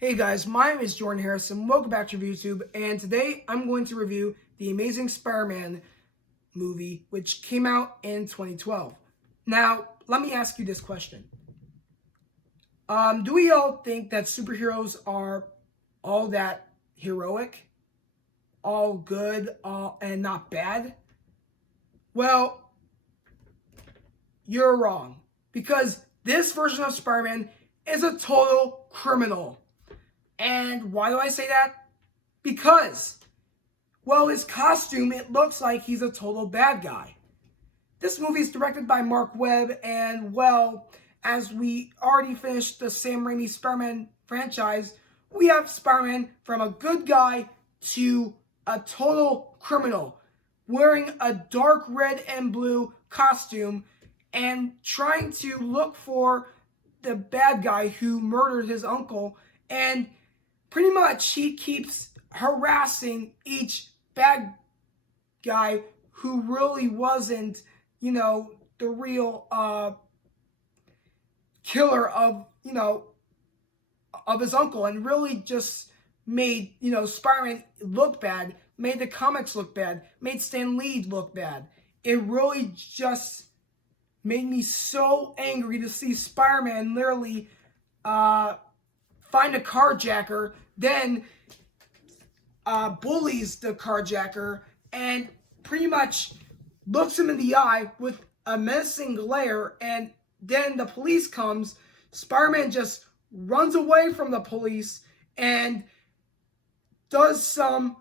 Hey guys, my name is Jordan Harrison. Welcome back to YouTube, and today I'm going to review the Amazing Spider-Man movie, which came out in 2012. Now, let me ask you this question. Do we all think that superheroes are all that heroic, all good, and not bad? Well, you're wrong, because this version of Spider-Man is a total criminal. And why do I say that? Because, well, his costume, it looks like he's a total bad guy. This movie is directed by Mark Webb, and, well, as we already finished the Sam Raimi Spider-Man franchise, we have Spider-Man from a good guy to a total criminal, wearing a dark red and blue costume and trying to look for the bad guy who murdered his uncle. And pretty much he keeps harassing each bad guy who really wasn't, the real killer of, of his uncle, and really just made, Spider-Man look bad, made the comics look bad, made Stan Lee look bad. It really just made me so angry to see Spider-Man literally find a carjacker, then bullies the carjacker, and pretty much looks him in the eye with a menacing glare, and then the police comes. Spider-Man just runs away from the police and does some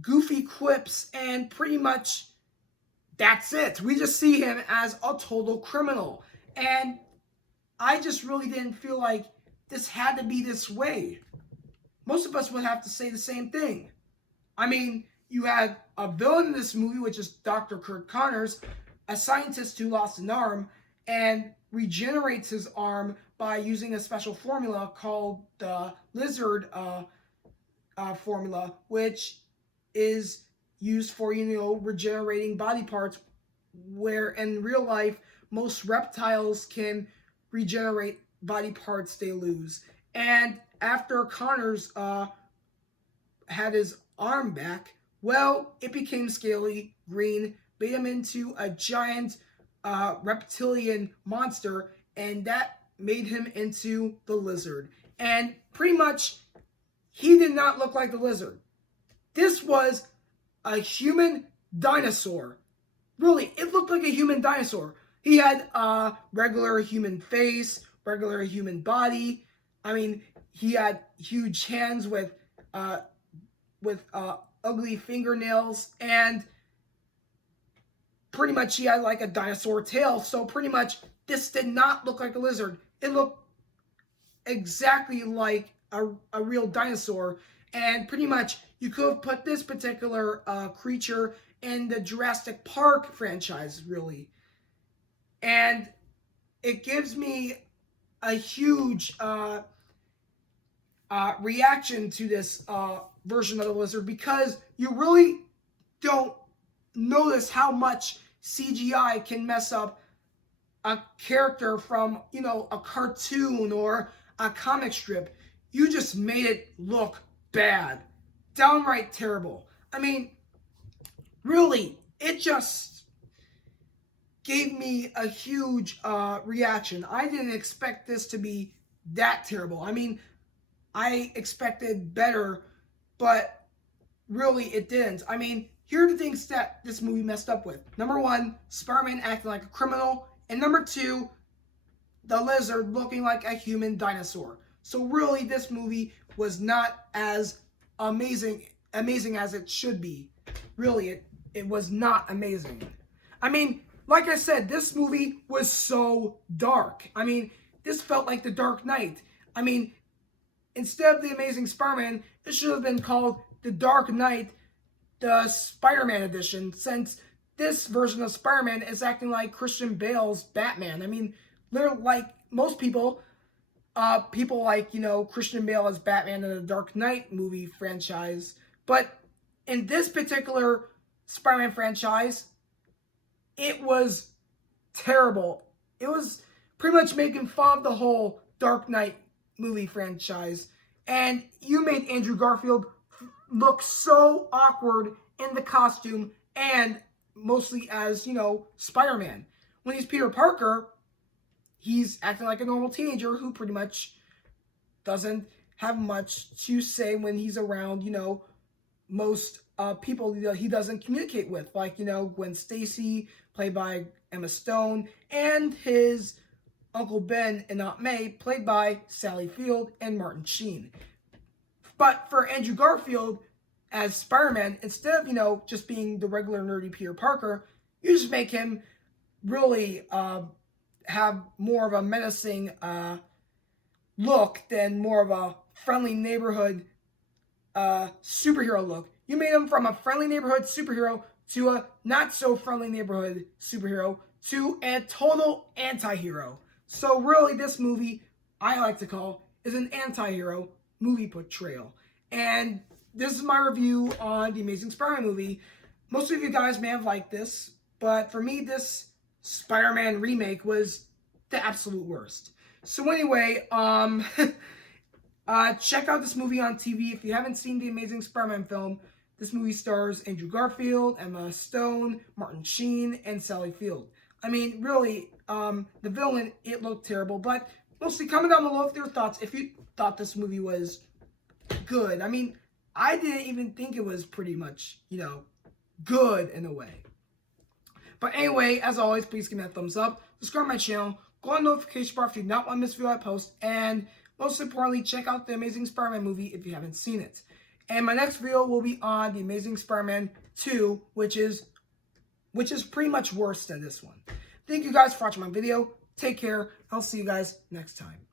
goofy quips, and pretty much that's it. We just see him as a total criminal. And I just really didn't feel like this had to be this way. Most of us would have to say the same thing. I mean, you had a villain in this movie, which is Dr. Kurt Connors, a scientist who lost an arm and regenerates his arm by using a special formula called the lizard formula, which is used for, regenerating body parts, where in real life, most reptiles can regenerate body parts they lose. And after Connors had his arm back, well, it became scaly, green, made him into a giant reptilian monster, and that made him into the lizard. And pretty much, he did not look like the lizard. This was a human dinosaur. Really, it looked like a human dinosaur. He had a regular human face, regular human body. I mean, he had huge hands with ugly fingernails, and pretty much he had like a dinosaur tail. So pretty much this did not look like a lizard. It looked exactly like a real dinosaur. And pretty much you could have put this particular creature in the Jurassic Park franchise, really. And it gives me a huge reaction to this version of the lizard, because you really don't notice how much CGI can mess up a character from, a cartoon or a comic strip. You just made it look bad. Downright terrible. I mean, really, it just gave me a huge reaction. I didn't expect this to be that terrible. I mean, I expected better, but really it didn't. I mean, here are the things that this movie messed up with. Number one, Spider-Man acting like a criminal. And number two, the lizard looking like a human dinosaur. So really, this movie was not as amazing as it should be. Really, it was not amazing. I mean, like I said, this movie was so dark. I mean, this felt like The Dark Knight. I mean, instead of The Amazing Spider-Man, it should have been called The Dark Knight, the Spider-Man edition, since this version of Spider-Man is acting like Christian Bale's Batman. I mean, literally, like most people, people like, Christian Bale as Batman in the Dark Knight movie franchise. But in this particular Spider-Man franchise, it was terrible. It was pretty much making fun of the whole Dark Knight movie franchise. And you made Andrew Garfield look so awkward in the costume and mostly as, Spider-Man. When he's Peter Parker, he's acting like a normal teenager who pretty much doesn't have much to say when he's around, most people he doesn't communicate with, like, Gwen Stacy, played by Emma Stone, and his Uncle Ben and Aunt May, played by Sally Field and Martin Sheen. But for Andrew Garfield as Spider-Man, instead of, just being the regular nerdy Peter Parker, you just make him really have more of a menacing look than more of a friendly neighborhood superhero look. You made him from a friendly neighborhood superhero to a not so friendly neighborhood superhero to a total anti-hero. So really, this movie, I like to call, is an anti-hero movie portrayal. And this is my review on the Amazing Spider-Man movie. Most of you guys may have liked this, but for me, this Spider-Man remake was the absolute worst. So anyway, check out this movie on TV. If you haven't seen the Amazing Spider-Man film, this movie stars Andrew Garfield, Emma Stone, Martin Sheen, and Sally Field. I mean, really, the villain, it looked terrible, but mostly comment down below with your thoughts if you thought this movie was good. I mean, I didn't even think it was pretty much, good in a way. But anyway, as always, please give me a thumbs up, subscribe to my channel, go on the notification bar if you do not want to miss a video I post, and most importantly, check out the Amazing Spider-Man movie if you haven't seen it. And my next video will be on the Amazing Spider-Man 2, which is pretty much worse than this one. Thank you guys for watching my video. Take care. I'll see you guys next time.